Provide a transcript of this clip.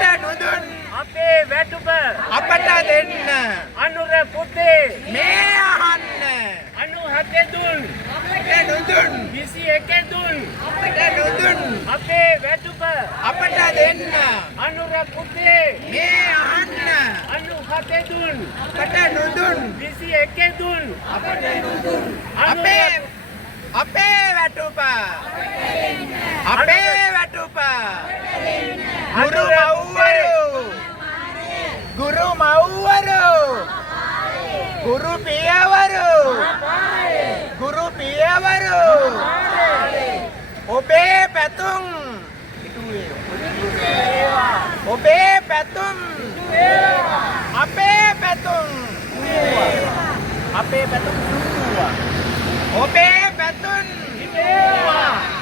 අපට නුදුන් අපේ වැටුප අපට දෙන්න අනුර පුතේ මේ අහන්න 97 දුන් අපට නුදුන් 21 දුන් අපට නුදුන් අපේ වැටුප අපට දෙන්න අනුර පුතේ මේ අහන්න 97 දුන් අපට නුදුන් 21 දුන් අපට නුදුන් අපේ වැටුප අපේ වැටුප ගුරු මව්වරු ගුරු පියවරු ඔබේ පැතුම් අපේ පැතුම් ඔබේ පැතුම්